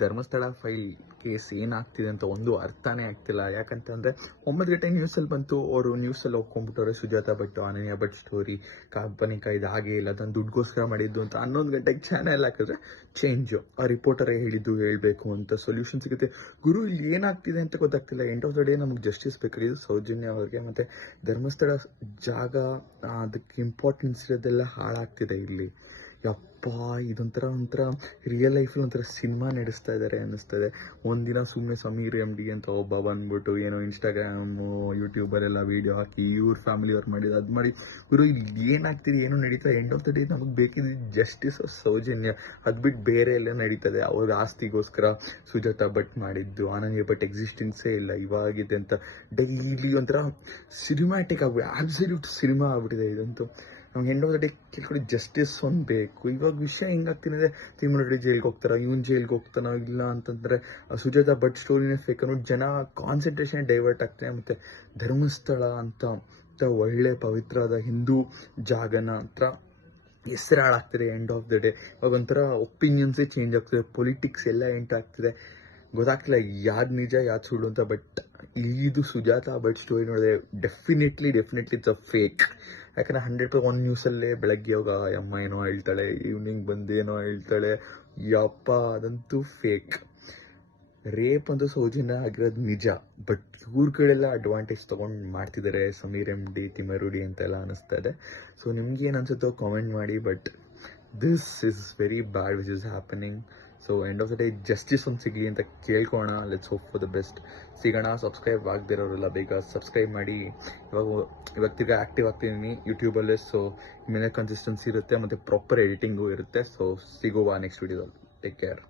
Dharmasthala file case ಏನಾಗ್ತಿದೆ ಅಂತ ಒಂದು ಅರ್ಥನೇ ಆಗ್ತಿಲ್ಲ. ಯಾಕಂತಂದರೆ 9 ಗಂಟೆ ನ್ಯೂಸಲ್ಲಿ ಬಂತು, ಅವರು ನ್ಯೂಸಲ್ಲಿ ಒಪ್ಕೊಂಡ್ಬಿಟ್ಟವ್ರೆ ಸುಜಾತಾ ಭಟ್ ಅನನ್ಯ ಭಟ್ ಸ್ಟೋರಿ ಕಾಲ್ಪನಿಕ, ಇದು ಹಾಗೆ ಇಲ್ಲ, ಅದನ್ನು ದುಡ್ಡುಗೋಸ್ಕರ ಮಾಡಿದ್ದು ಅಂತ. 11 ಗಂಟೆಗೆ ಚಾನೆಲ್ ಹಾಕಿದ್ರೆ ಚೇಂಜು, ಆ ರಿಪೋರ್ಟರೇ ಹೇಳಿದ್ದು ಹೇಳಬೇಕು ಅಂತ ಸೊಲ್ಯೂಷನ್ ಸಿಗುತ್ತೆ. ಗುರು ಇಲ್ಲಿ ಏನಾಗ್ತಿದೆ ಅಂತ ಗೊತ್ತಾಗ್ತಿಲ್ಲ. ಎಂಡ್ ಆಫ್ ದ ಡೇ ನಮಗೆ ಜಸ್ಟಿಸ್ ಬೇಕಾಗಿದ್ದು ಸೌಜನ್ಯ ಅವ್ರಿಗೆ. ಮತ್ತು ಧರ್ಮಸ್ಥಳ ಜಾಗ ಅದಕ್ಕೆ ಇಂಪಾರ್ಟೆನ್ಸ್ ಇರೋದೆಲ್ಲ ಹಾಳಾಗ್ತಿದೆ ಇಲ್ಲಿ. ಯಪ್ಪ, ಒಂಥರ ರಿಯಲ್ ಲೈಫಲ್ಲಿ ಒಂಥರ ಸಿನಿಮಾ ನಡೆಸ್ತಾ ಇದ್ದಾರೆ ಅನ್ನಿಸ್ತದೆ. ಒಂದಿನ ಸುಮ್ಮನೆ ಸಮೀರ್ ಎಮ್ ಡಿ ಅಂತ ಒಬ್ಬ ಬಂದ್ಬಿಟ್ಟು ಏನೋ ಇನ್ಸ್ಟಾಗ್ರಾಮು ಯೂಟ್ಯೂಬರೆಲ್ಲ ವೀಡಿಯೋ ಹಾಕಿ ಇವ್ರ ಫ್ಯಾಮಿಲಿ ಅವ್ರು ಮಾಡಿದ್ದು ಅದು ಮಾಡಿ, ಇವರು ಇಲ್ಲಿ ಏನಾಗ್ತಿದೆ ಏನೋ ನಡೀತಾ. ಎಂಡ್ ಆಫ್ ದ ಡೇ ನಮಗೆ ಬೇಕಿದ್ದು ಜಸ್ಟಿಸ್ ಸೌಜನ್ಯ. ಅದು ಬಿಟ್ಟು ಬೇರೆ ಎಲ್ಲ ನಡೀತದೆ. ಅವ್ರ ಆಸ್ತಿಗೋಸ್ಕರ ಸುಜಾತಾ ಭಟ್ ಮಾಡಿದ್ದು, ಅನನ್ಯ ಭಟ್ ಎಕ್ಸಿಸ್ಟೆನ್ಸೇ ಇಲ್ಲ ಇವಾಗಿದೆ ಅಂತ ಡೈಲಿ ಒಂಥರ ಸಿನಿಮ್ಯಾಟಿಕ್ ಆಗ್ಬಿಟ್ಟು ಆಬ್ಸಲ್ಯೂಟ್ ಸಿನಿಮಾ ಆಗ್ಬಿಟ್ಟಿದೆ ಇದಂತೂ. ನಮ್ಗೆ ಎಂಡ್ ಆಫ್ ದ ಡೇ ಕೆಲವು ಜಸ್ಟಿಸ್ ಒಂದು ಬೇಕು. ಇವಾಗ ವಿಷಯ ಹೆಂಗಾಗ್ತಿದೆ, ತಿಮ್ಮನಹಳ್ಳಿ ಜೈಲ್ಗೆ ಹೋಗ್ತಾರ, ಇವನ್ ಜೈಲ್ಗೆ ಹೋಗ್ತಾನೋ ಇಲ್ಲ ಅಂತಂದರೆ ಸುಜಾತಾ ಭಟ್ ಸ್ಟೋರಿನೇ ಫೇಕ್ ಅನ್ನೋ ಜನ ಕಾನ್ಸಂಟ್ರೇಷನ್ ಡೈವರ್ಟ್ ಆಗ್ತದೆ. ಮತ್ತು ಧರ್ಮಸ್ಥಳ ಅಂತ ಒಳ್ಳೆ ಪವಿತ್ರವಾದ ಹಿಂದೂ ಜಾಗನ ಹತ್ರ ಹೆಸರಾಳಾಗ್ತಿದೆ. ಎಂಡ್ ಆಫ್ ದ ಡೇ ಇವಾಗ ಒಂಥರ ಒಪಿನಿಯನ್ಸೇ ಚೇಂಜ್ ಆಗ್ತಿದೆ, ಪೊಲಿಟಿಕ್ಸ್ ಎಲ್ಲ ಎಂಟಾಗ್ತಿದೆ. ಗೊತ್ತಾಗ್ತಿಲ್ಲ ಯಾವ್ದು ನಿಜ ಯಾವ್ದು ಸುಳ್ಳು ಅಂತ. ಬಟ್ ಇದು ಸುಜಾತಾ ಭಟ್ ಸ್ಟೋರಿ ನೋಡಿದ್ರೆ ಡೆಫಿನೆಟ್ಲಿ ಇಟ್ಸ್ ಅ ಫೇಕ್. ಯಾಕಂದರೆ 100% ಒಂದು ನ್ಯೂಸಲ್ಲೇ ಬೆಳಗ್ಗೆ ಹೋಗ ಅಮ್ಮ ಏನೋ ಹೇಳ್ತಾಳೆ, ಈವ್ನಿಂಗ್ ಬಂದು ಏನೋ ಹೇಳ್ತಾಳೆ. ಯಪ್ಪ, ಅದಂತೂ ಫೇಕ್. ರೇಪ್ ಅಂತೂ ಸೌಜನ್ಯ ಆಗಿರೋದು ನಿಜ, ಬಟ್ ಇವ್ರ ಕಡೆಲ್ಲ ಅಡ್ವಾಂಟೇಜ್ ತೊಗೊಂಡು ಮಾಡ್ತಿದ್ದಾರೆ. ಸಮೀರ್ ಎಮ್ ಡಿ, ತಿಮ್ಮರುಡಿ ಅಂತೆಲ್ಲ ಅನ್ನಿಸ್ತಾ ಇದೆ. ಸೊ ನಿಮ್ಗೆ ಏನು ಅನ್ಸುತ್ತೋ ಕಾಮೆಂಟ್ ಮಾಡಿ. But this is very bad which is happening. So end of the day justice ಒಂದು ಸಿಗಲಿ ಅಂತ ಕೇಳ್ಕೋಣ. Let's hope for the best. ಸಿಗೋಣ. ಸಬ್ಸ್ಕ್ರೈಬ್ ಆಗದಿರೋರೆಲ್ಲ ಬೇಗ ಸಬ್ಸ್ಕ್ರೈಬ್ ಮಾಡಿ. ಇವಾಗ ತಿರ್ಗಾ ಆ್ಯಕ್ಟಿವ್ ಆಗ್ತಿದ್ದೀನಿ ಯೂಟ್ಯೂಬಲ್ಲೇ. ಸೊ ಮೇಲೆ ಕನ್ಸಿಸ್ಟೆನ್ಸಿ ಇರುತ್ತೆ ಮತ್ತು ಪ್ರಾಪರ್ ಎಡಿಟಿಂಗು ಇರುತ್ತೆ. ಸೊ ಸಿಗುವ ನೆಕ್ಸ್ಟ್ ವೀಡಿಯೋದಲ್ಲಿ. Take care.